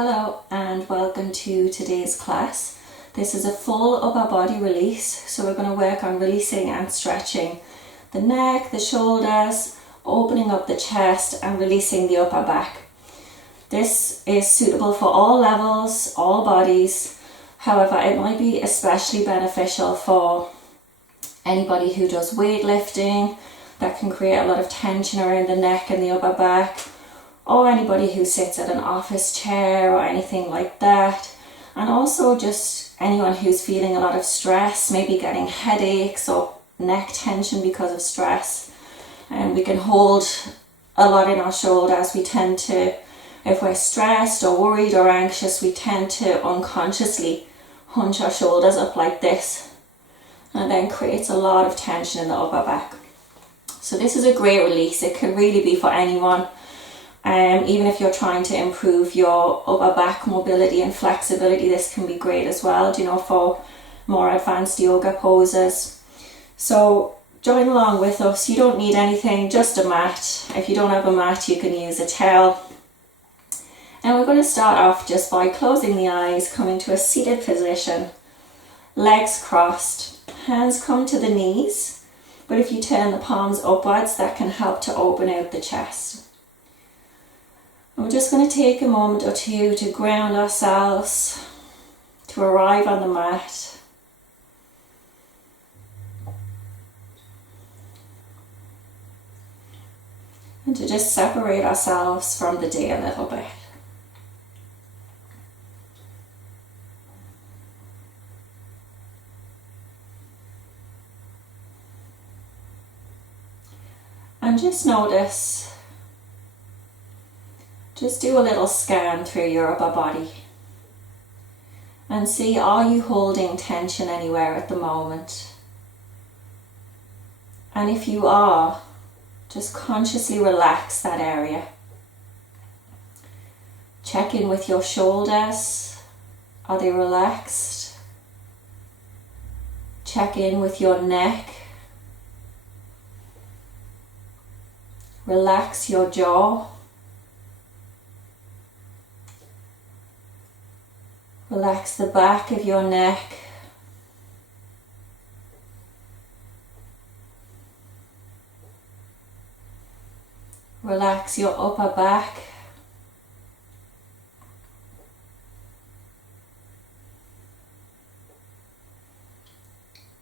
Hello and welcome to today's class. This is a full upper body release, so we're going to work on releasing and stretching the neck, the shoulders, opening up the chest and releasing the upper back. This is suitable for all levels, all bodies. However, it might be especially beneficial for anybody who does weightlifting. That can create a lot of tension around the neck and the upper back, or anybody who sits at an office chair or anything like that. And also just anyone who's feeling a lot of stress, maybe getting headaches or neck tension because of stress. And we can hold a lot in our shoulders. We tend to, if we're stressed or worried or anxious, we tend to unconsciously hunch our shoulders up like this, and then creates a lot of tension in the upper back. So this is a great release. It can really be for anyone. Even if you're trying to improve your upper back mobility and flexibility, this can be great as well, for more advanced yoga poses. So join along with us. You don't need anything, just a mat. If you don't have a mat, you can use a towel. And we're going to start off just by closing the eyes, coming to a seated position, legs crossed, hands come to the knees, but if you turn the palms upwards, that can help to open out the chest. And we're just going to take a moment or two to ground ourselves, to arrive on the mat. And to just separate ourselves from the day a little bit. And just notice, just do a little scan through your upper body and see, are you holding tension anywhere at the moment? And if you are, just consciously relax that area. Check in with your shoulders. Are they relaxed? Check in with your neck. Relax your jaw. Relax the back of your neck. Relax your upper back.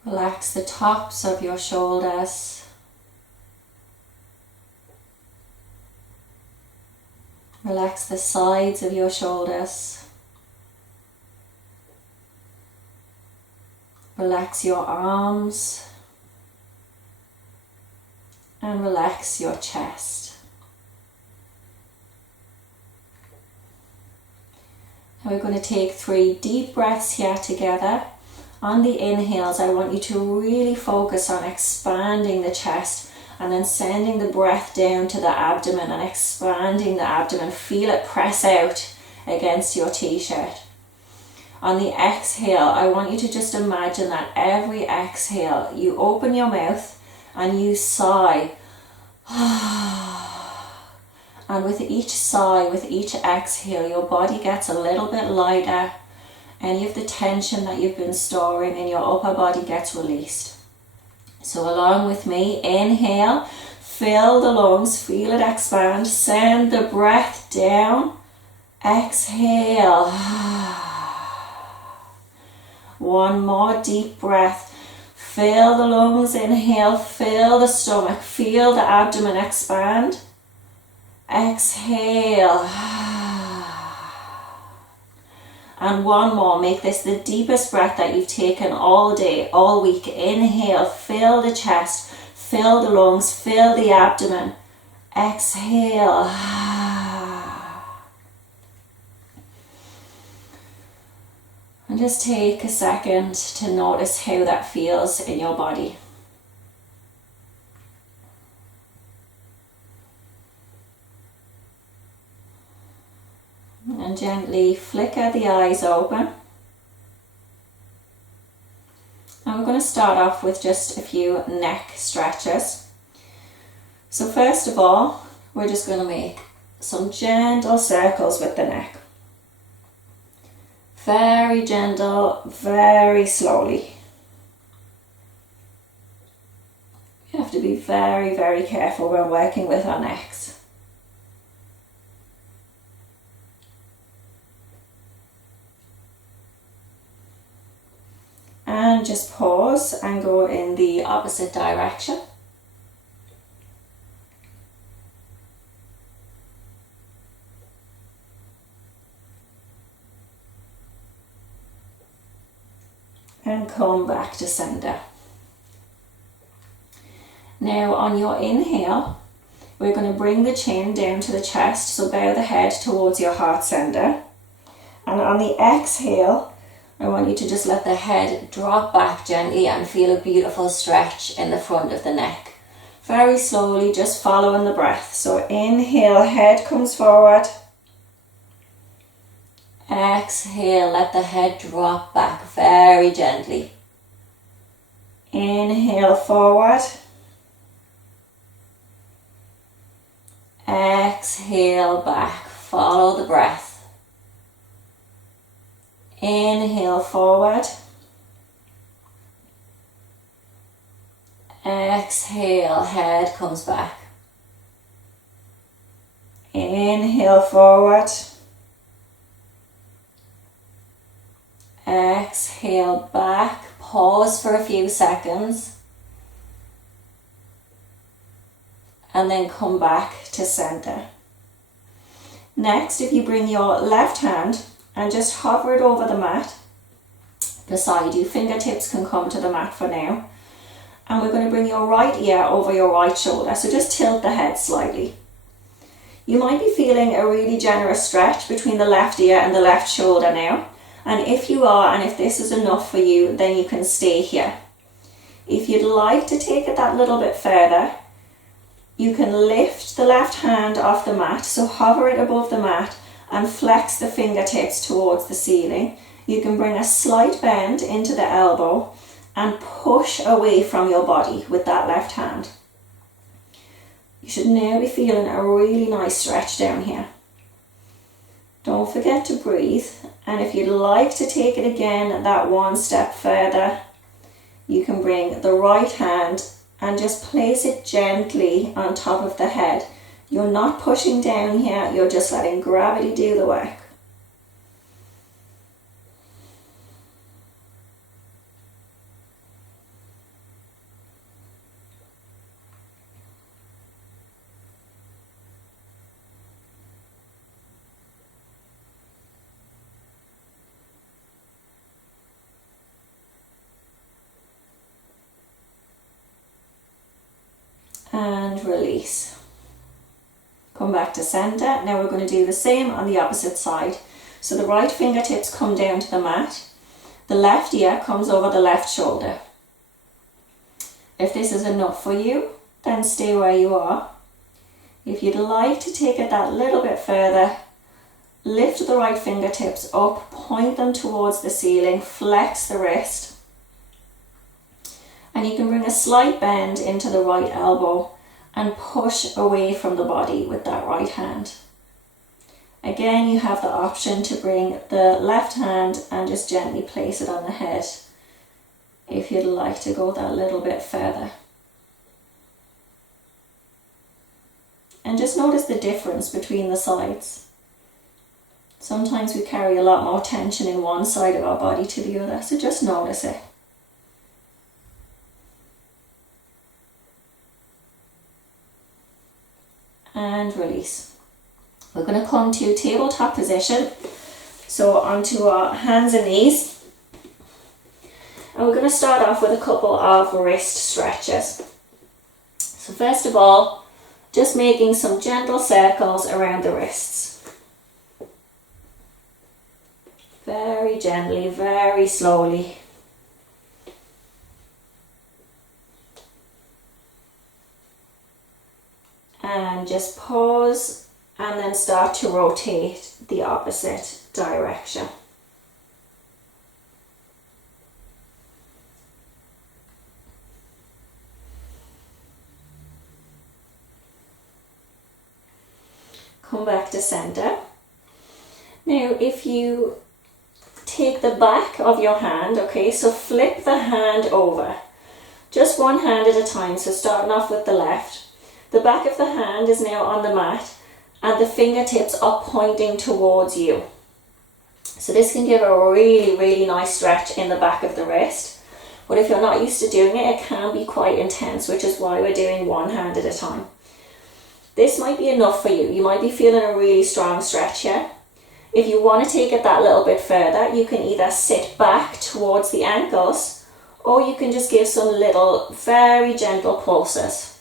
Relax the tops of your shoulders. Relax the sides of your shoulders. Relax your arms. And relax your chest. Now we're going to take 3 deep breaths here together. On the inhales, I want you to really focus on expanding the chest and then sending the breath down to the abdomen and expanding the abdomen. Feel it press out against your t-shirt. On the exhale, I want you to just imagine that every exhale, you open your mouth and you sigh. And with each sigh, with each exhale, your body gets a little bit lighter. Any of the tension that you've been storing in your upper body gets released. So along with me, inhale, fill the lungs, feel it expand, send the breath down, exhale. One more deep breath, fill the lungs, inhale, fill the stomach, feel the abdomen expand, exhale. And one more, make this the deepest breath that you've taken all day, all week. Inhale, fill the chest, fill the lungs, fill the abdomen. Exhale. And just take a second to notice how that feels in your body. And gently flicker the eyes open. And we're going to start off with just a few neck stretches. So first of all, we're just going to make some gentle circles with the neck. Very gentle, very slowly. You have to be very, very careful when working with our necks. And just pause and go in the opposite direction. And come back to center. Now on your inhale, we're going to bring the chin down to the chest, so bow the head towards your heart center. And on the exhale, I want you to just let the head drop back gently and feel a beautiful stretch in the front of the neck. Very slowly, just following the breath. So inhale, head comes forward. Exhale, let the head drop back very gently. Inhale, forward. Exhale, back. Follow the breath. Inhale, forward. Exhale, head comes back. Inhale, forward. Exhale, back. Pause for a few seconds. And then come back to center. Next, if you bring your left hand and just hover it over the mat beside you, fingertips can come to the mat for now. And we're going to bring your right ear over your right shoulder. So just tilt the head slightly. You might be feeling a really generous stretch between the left ear and the left shoulder now. And if you are, and if this is enough for you, then you can stay here. If you'd like to take it that little bit further, you can lift the left hand off the mat, so hover it above the mat and flex the fingertips towards the ceiling. You can bring a slight bend into the elbow and push away from your body with that left hand. You should now be feeling a really nice stretch down here. Don't forget to breathe, and if you'd like to take it again that one step further, you can bring the right hand and just place it gently on top of the head. You're not pushing down here, you're just letting gravity do the work. And release. Come back to center. Now we're going to do the same on the opposite side. So the right fingertips come down to the mat. The left ear comes over the left shoulder. If this is enough for you, then stay where you are. If you'd like to take it that little bit further, lift the right fingertips up, point them towards the ceiling, flex the wrist. And you can bring a slight bend into the right elbow and push away from the body with that right hand. Again, you have the option to bring the left hand and just gently place it on the head if you'd like to go that little bit further. And just notice the difference between the sides. Sometimes we carry a lot more tension in one side of our body to the other, so just notice it. And release. We're going to come to tabletop position, so onto our hands and knees, and we're going to start off with a couple of wrist stretches. So first of all, just making some gentle circles around the wrists. Very gently, very slowly. And just pause and then start to rotate the opposite direction. Come back to center. Now if you take the back of your hand, okay, so flip the hand over. Just one hand at a time, so starting off with the left. The back of the hand is now on the mat and the fingertips are pointing towards you. So this can give a really, really nice stretch in the back of the wrist. But if you're not used to doing it, it can be quite intense, which is why we're doing one hand at a time. This might be enough for you. You might be feeling a really strong stretch here. If you want to take it that little bit further, you can either sit back towards the ankles or you can just give some little, very gentle pulses.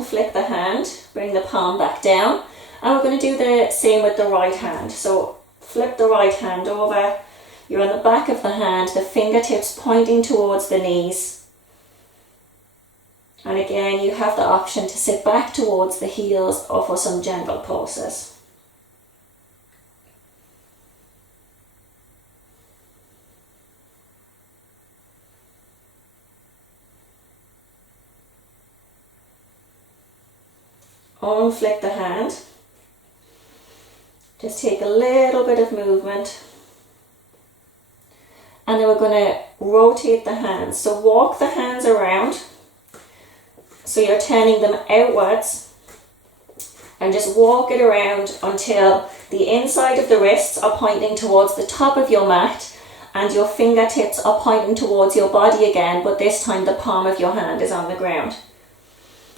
Flick the hand, bring the palm back down, and we're going to do the same with the right hand. So flip the right hand over, you're on the back of the hand, the fingertips pointing towards the knees. And again, you have the option to sit back towards the heels or for some gentle pulses. Unflick the hand. Just take a little bit of movement. And then we're going to rotate the hands. So walk the hands around. So you're turning them outwards. And just walk it around until the inside of the wrists are pointing towards the top of your mat and your fingertips are pointing towards your body again, but this time the palm of your hand is on the ground.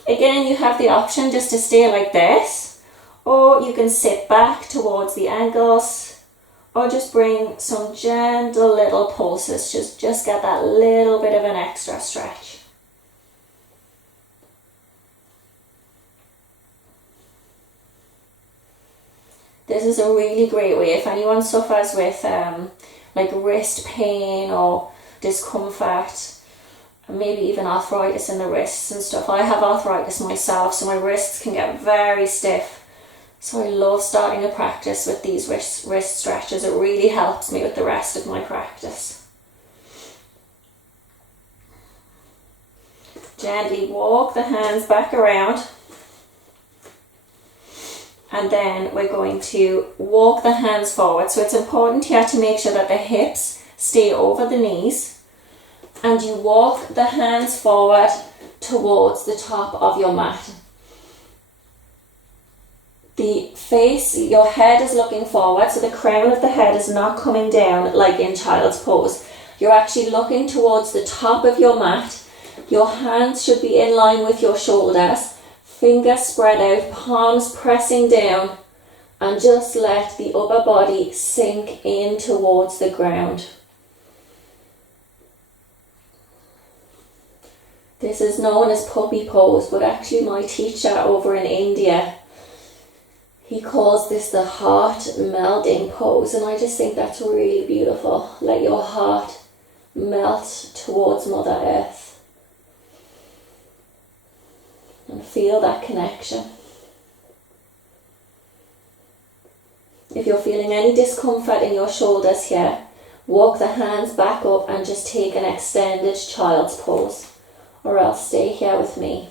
Again, you have the option just to stay like this, or you can sit back towards the ankles, or just bring some gentle little pulses, just get that little bit of an extra stretch. This is a really great way if anyone suffers with like wrist pain or discomfort, maybe even arthritis in the wrists and stuff. I have arthritis myself, so my wrists can get very stiff. So I love starting a practice with these wrist stretches. It really helps me with the rest of my practice. Gently walk the hands back around. And then we're going to walk the hands forward. So it's important here to make sure that the hips stay over the knees. And you walk the hands forward towards the top of your mat. The face, your head is looking forward, so the crown of the head is not coming down like in child's pose. You're actually looking towards the top of your mat. Your hands should be in line with your shoulders. Fingers spread out, palms pressing down, and just let the upper body sink in towards the ground. This is known as puppy pose, but actually my teacher over in India, he calls this the heart melting pose, and I just think that's really beautiful. Let your heart melt towards Mother Earth. And feel that connection. If you're feeling any discomfort in your shoulders here, walk the hands back up and just take an extended child's pose. Or else stay here with me.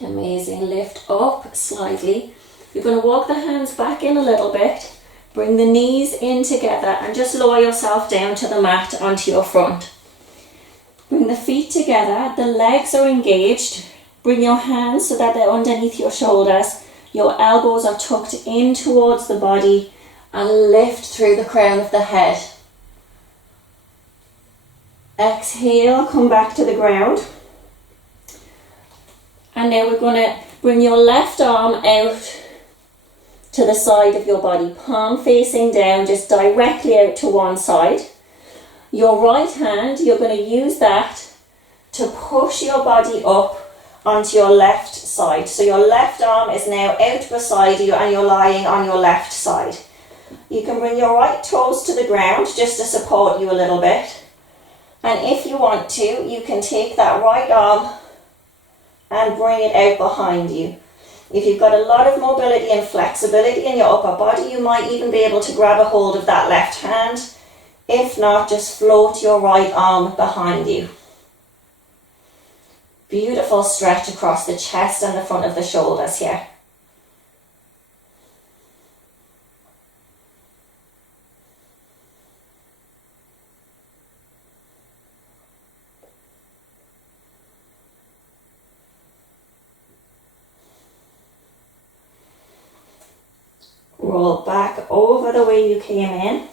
Amazing. Lift up slightly. You're going to walk the hands back in a little bit. Bring the knees in together and just lower yourself down to the mat onto your front. Bring the feet together, the legs are engaged. Bring your hands so that they're underneath your shoulders. Your elbows are tucked in towards the body and lift through the crown of the head. Exhale, come back to the ground. And now we're going to bring your left arm out to the side of your body, palm facing down, just directly out to one side. Your right hand, you're going to use that to push your body up onto your left side. So your left arm is now out beside you and you're lying on your left side. You can bring your right toes to the ground just to support you a little bit. And if you want to, you can take that right arm and bring it out behind you. If you've got a lot of mobility and flexibility in your upper body, you might even be able to grab a hold of that left hand. If not, just float your right arm behind you. Beautiful stretch across the chest and the front of the shoulders here. Roll back over the way you came in.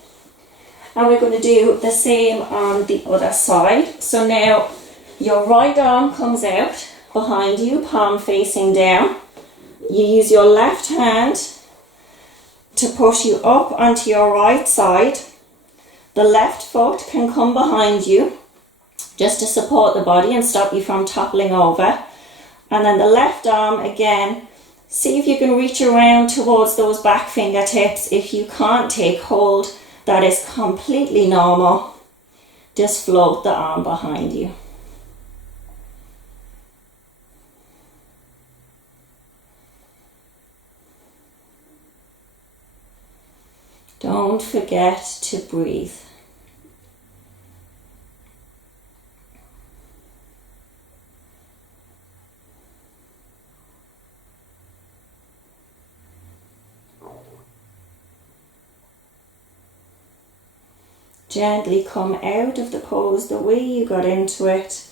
And we're going to do the same on the other side. So now your right arm comes out behind you, palm facing down. You use your left hand to push you up onto your right side. The left foot can come behind you just to support the body and stop you from toppling over. And then the left arm again, see if you can reach around towards those back fingertips. If you can't take hold, that is completely normal. Just float the arm behind you. Don't forget to breathe. Gently come out of the pose the way you got into it.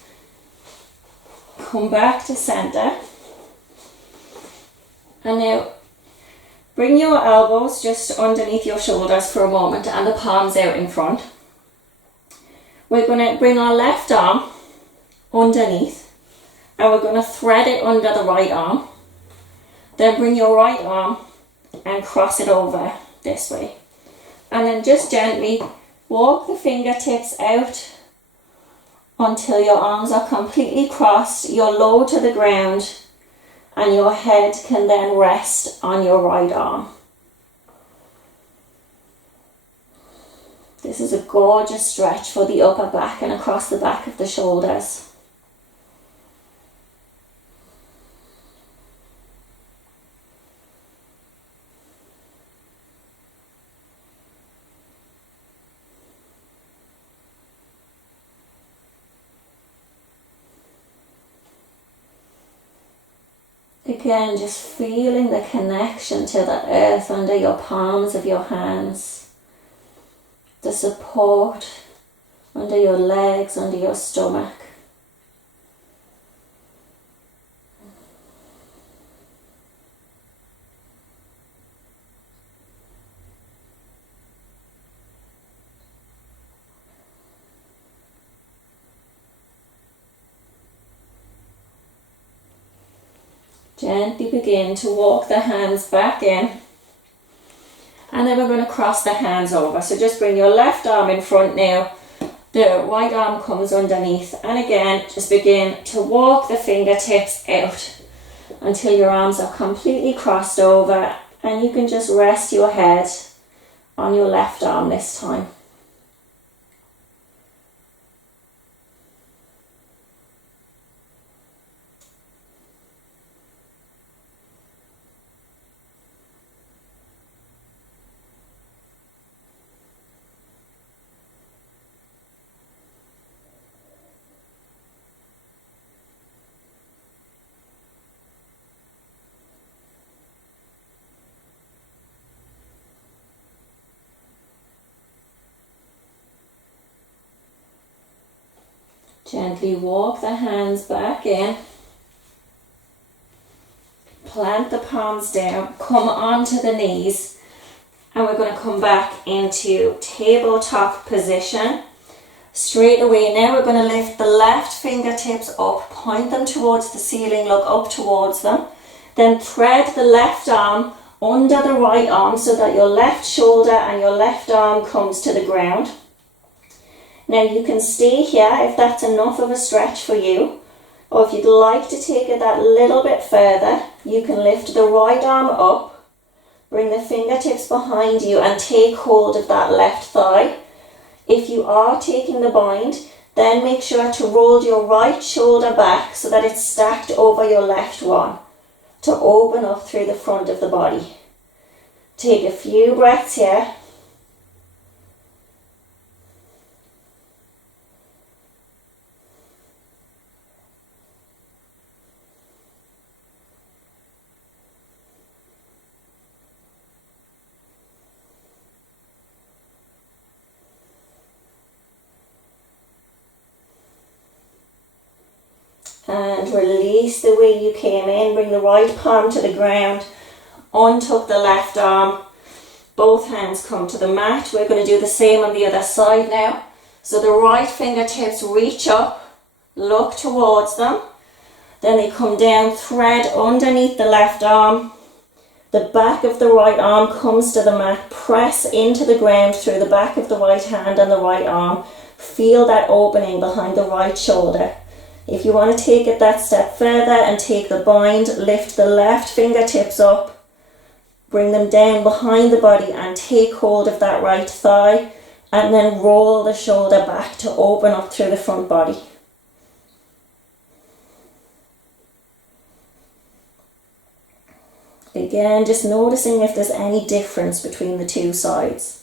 Come back to center. And now bring your elbows just underneath your shoulders for a moment and the palms out in front. We're going to bring our left arm underneath and we're going to thread it under the right arm. Then bring your right arm and cross it over this way. And then just gently walk the fingertips out until your arms are completely crossed, you're low to the ground, and your head can then rest on your right arm. This is a gorgeous stretch for the upper back and across the back of the shoulders. Again, just feeling the connection to the earth under your palms of your hands. The support under your legs, under your stomach. Gently begin to walk the hands back in, and then we're going to cross the hands over. So just bring your left arm in front now, the right arm comes underneath, and again just begin to walk the fingertips out until your arms are completely crossed over, and you can just rest your head on your left arm this time. Gently walk the hands back in, plant the palms down, come onto the knees, and we're going to come back into tabletop position. Straight away now we're going to lift the left fingertips up, point them towards the ceiling, look up towards them, then thread the left arm under the right arm so that your left shoulder and your left arm comes to the ground. Now you can stay here if that's enough of a stretch for you, or if you'd like to take it that little bit further, you can lift the right arm up, bring the fingertips behind you and take hold of that left thigh. If you are taking the bind, Then make sure to roll your right shoulder back so that it's stacked over your left one to open up through the front of the body. Take a few breaths here. And release the way you came in. Bring the right palm to the ground. Untuck the left arm. Both hands come to the mat. We're going to do the same on the other side now. So the right fingertips reach up. Look towards them. Then they come down, thread underneath the left arm. The back of the right arm comes to the mat. Press into the ground through the back of the right hand and the right arm. Feel that opening behind the right shoulder. If you want to take it that step further and take the bind, lift the left fingertips up, bring them down behind the body and take hold of that right thigh, and then roll the shoulder back to open up through the front body. Again, just noticing if there's any difference between the two sides.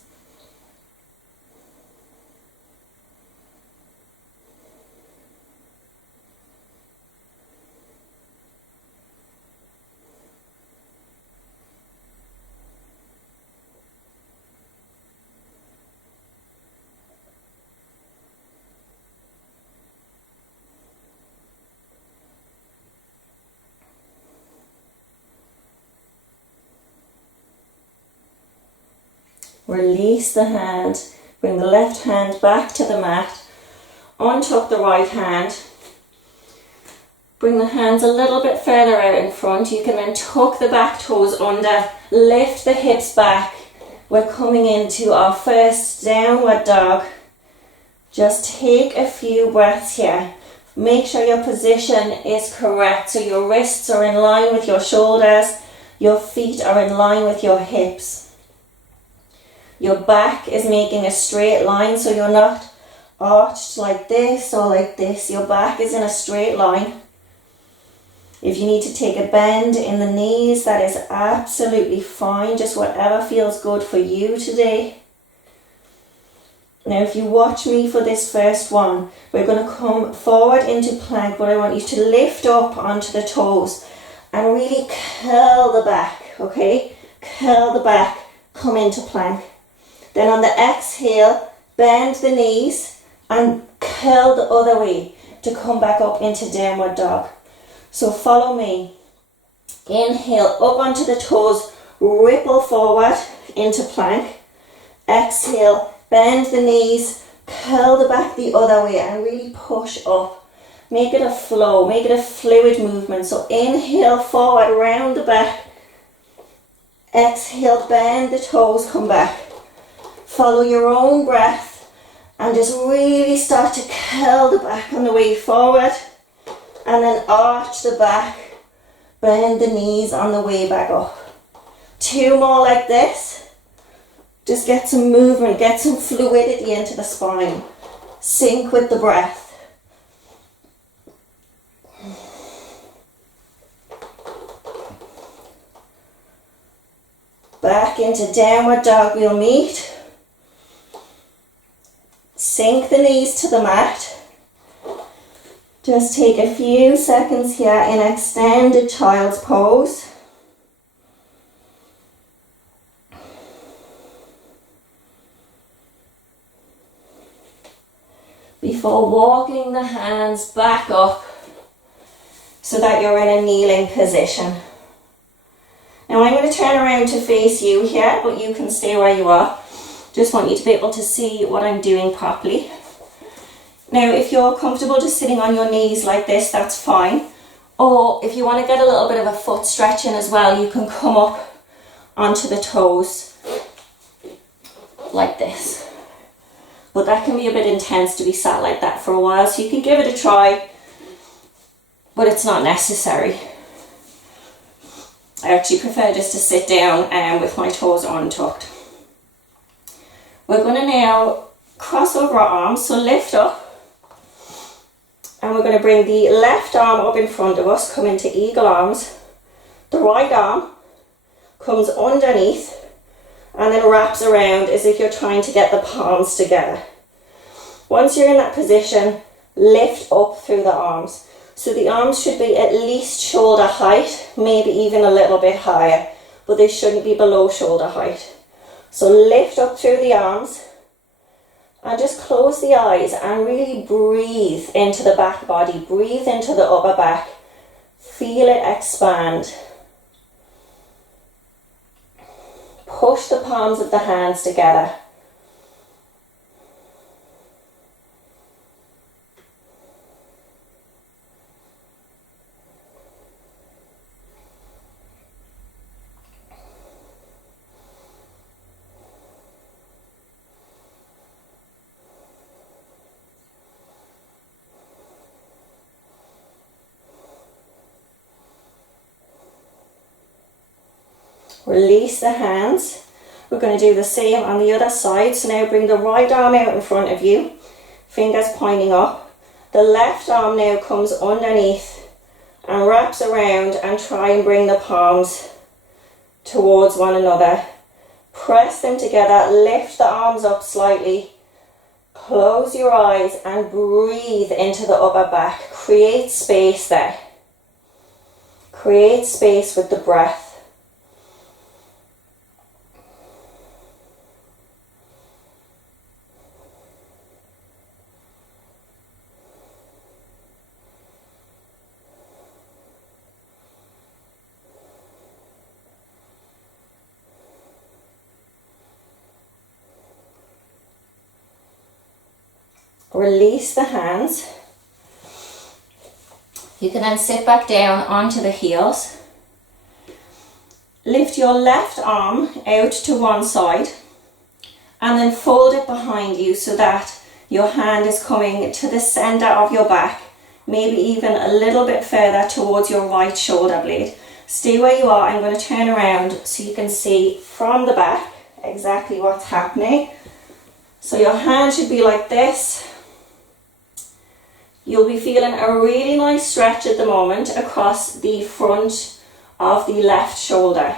Release the hand, bring the left hand back to the mat, untuck the right hand, bring the hands a little bit further out in front. You can then tuck the back toes under, lift the hips back. We're coming into our first downward dog. Just take a few breaths here. Make sure your position is correct, so your wrists are in line with your shoulders, your feet are in line with your hips. Your back is making a straight line, so you're not arched like this or like this. Your back is in a straight line. If you need to take a bend in the knees, that is absolutely fine. Just whatever feels good for you today. Now, if you watch me for this first one, we're going to come forward into plank, but I want you to lift up onto the toes and really curl the back, okay? Curl the back, come into plank. Then on the exhale, bend the knees and curl the other way to come back up into downward dog. So follow me. Inhale up onto the toes, ripple forward into plank. Exhale, bend the knees, curl the back the other way and really push up. Make it a flow, make it a fluid movement. So inhale forward, round the back. Exhale, bend the toes, come back. Follow your own breath and just really start to curl the back on the way forward and then arch the back, bend the knees on the way back up. 2 more like this. Just get some movement, get some fluidity into the spine. Sync with the breath. Back into downward dog, we'll meet. Sink the knees to the mat. Just take a few seconds here in extended child's pose. Before walking the hands back up so that you're in a kneeling position. Now I'm going to turn around to face you here, but you can stay where you are. Just want you to be able to see what I'm doing properly. Now, if you're comfortable just sitting on your knees like this, that's fine. Or if you want to get a little bit of a foot stretch in as well, you can come up onto the toes like this. But that can be a bit intense to be sat like that for a while, so you can give it a try, but it's not necessary. I actually prefer just to sit down with my toes untucked. We're going to now cross over our arms, so lift up, we're going to bring the left arm up in front of us, come into eagle arms. The right arm comes underneath and then wraps around as if you're trying to get the palms together. Once you're in that position, lift up through the arms. So the arms should be at least shoulder height, maybe even a little bit higher, but they shouldn't be below shoulder height. So lift up through the arms and just close the eyes and really breathe into the back body, breathe into the upper back, feel it expand. Push the palms of the hands together. Release the hands. We're going to do the same on the other side. So now bring the right arm out in front of you, fingers pointing up. The left arm now comes underneath and wraps around, and try and bring the palms towards one another. Press them together, lift the arms up slightly, close your eyes and breathe into the upper back. Create space there. Create space with the breath. Release the hands. You can then sit back down onto the heels. Lift your left arm out to one side and then fold it behind you so that your hand is coming to the center of your back, maybe even a little bit further towards your right shoulder blade. Stay where you are. I'm going to turn around so you can see from the back exactly what's happening. So your hand should be like this. You'll be feeling a really nice stretch at the moment across the front of the left shoulder.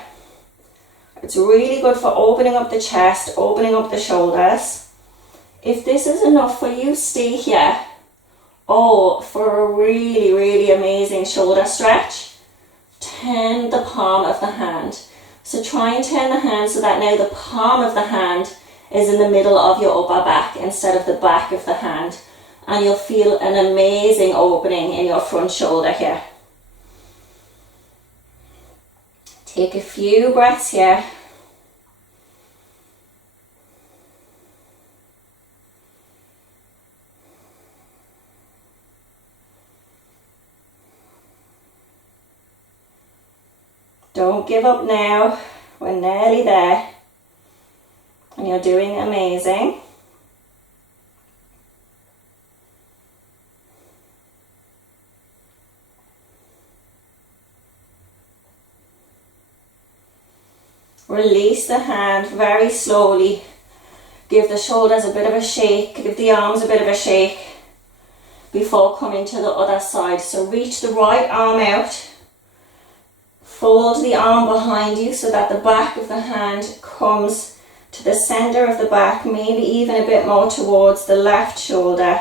It's really good for opening up the chest, opening up the shoulders. If this is enough for you, stay here. Or for a really, really amazing shoulder stretch, turn the palm of the hand. So try and turn the hand so that now the palm of the hand is in the middle of your upper back instead of the back of the hand. And you'll feel an amazing opening in your front shoulder here. Take a few breaths here. Don't give up now. We're nearly there. And you're doing amazing. Release the hand very slowly. Give the shoulders a bit of a shake. Give the arms a bit of a shake before coming to the other side. So reach the right arm out. Fold the arm behind you so that the back of the hand comes to the center of the back, maybe even a bit more towards the left shoulder.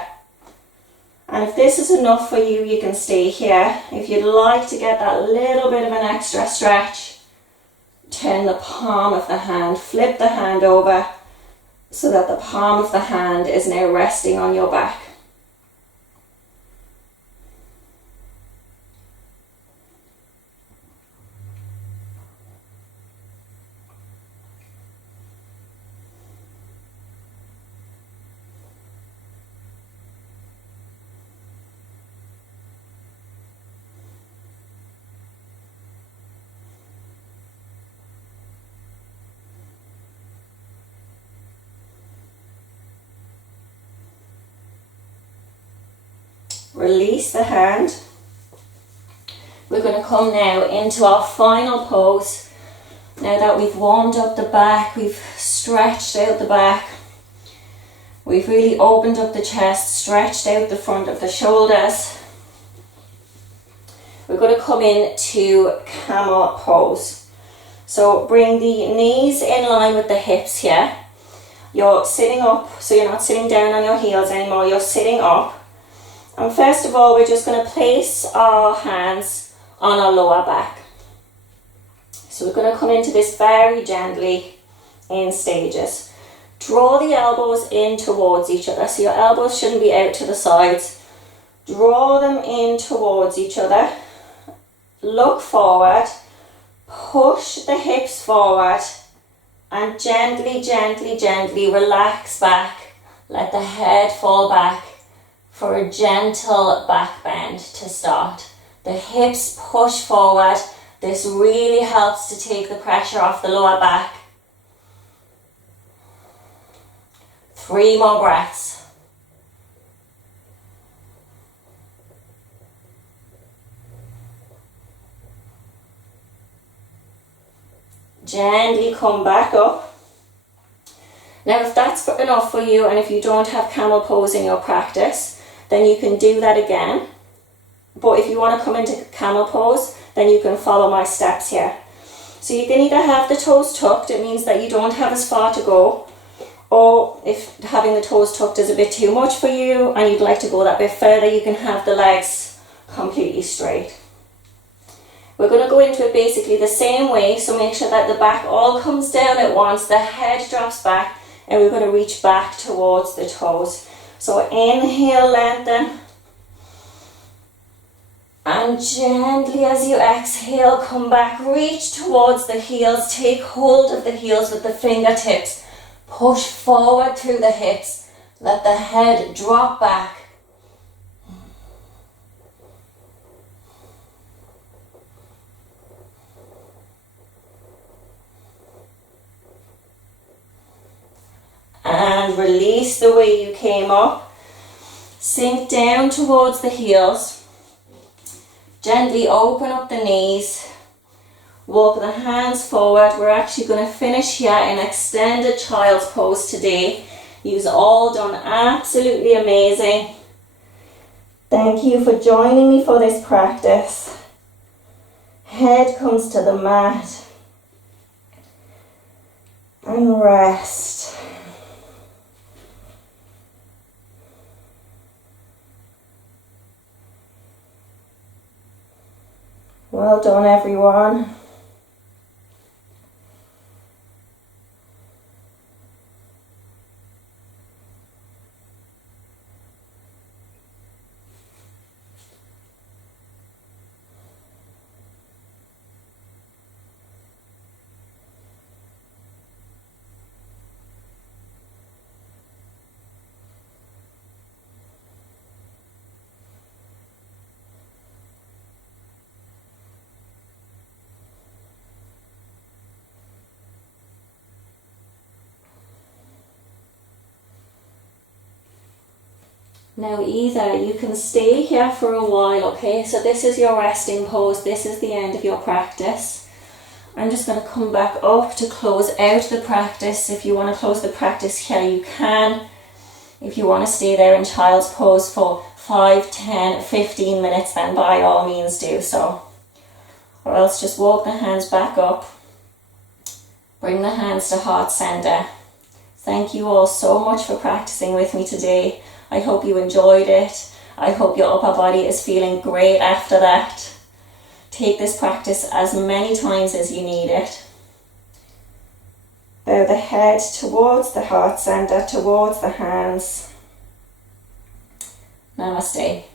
And if this is enough for you, you can stay here. If you'd like to get that little bit of an extra stretch, turn the palm of the hand, flip the hand over so that the palm of the hand is now resting on your back. Release the hand. We're going to come now into our final pose. Now that we've warmed up the back, we've stretched out the back, we've really opened up the chest, stretched out the front of the shoulders. we're going to come into camel pose. So bring the knees in line with the hips here. You're sitting up, so you're not sitting down on your heels anymore, you're sitting up. And first of all, we're just going to place our hands on our lower back. So we're going to come into this very gently in stages. Draw the elbows in towards each other. So your elbows shouldn't be out to the sides. Draw them in towards each other. Look forward. Push the hips forward. And gently, gently, gently relax back. Let the head fall back for a gentle back bend to start. The hips push forward. This really helps to take the pressure off the lower back. 3 more breaths. Gently come back up. Now if that's enough for you, and if you don't have camel pose in your practice, then you can do that again. But if you want to come into camel pose, then you can follow my steps here. So you can either have the toes tucked, it means that you don't have as far to go, or if having the toes tucked is a bit too much for you and you'd like to go that bit further, you can have the legs completely straight. We're going to go into it basically the same way, so make sure that the back all comes down at once, the head drops back, and we're going to reach back towards the toes. So inhale, lengthen. And gently as you exhale, come back, reach towards the heels, take hold of the heels with the fingertips, push forward through the hips, let the head drop back. And release the way you came up, sink down towards the heels. Gently open up the knees, walk the hands forward. We're actually going to finish here in extended child's pose today. You've all done absolutely amazing. Thank you for joining me for this practice. Head comes to the mat and rest. Well done, everyone. Now either you can stay here for a while, okay, so this is your resting pose, this is the end of your practice. I'm just going to come back up to close out the practice. If you want to close the practice here, you can. If you want to stay there in child's pose for 5, 10, 15 minutes, then by all means do so. Or else just walk the hands back up, bring the hands to heart center. Thank you all so much for practicing with me today. I hope you enjoyed it. I hope your upper body is feeling great after that. Take this practice as many times as you need it. Bow the head towards the heart center, towards the hands. Namaste.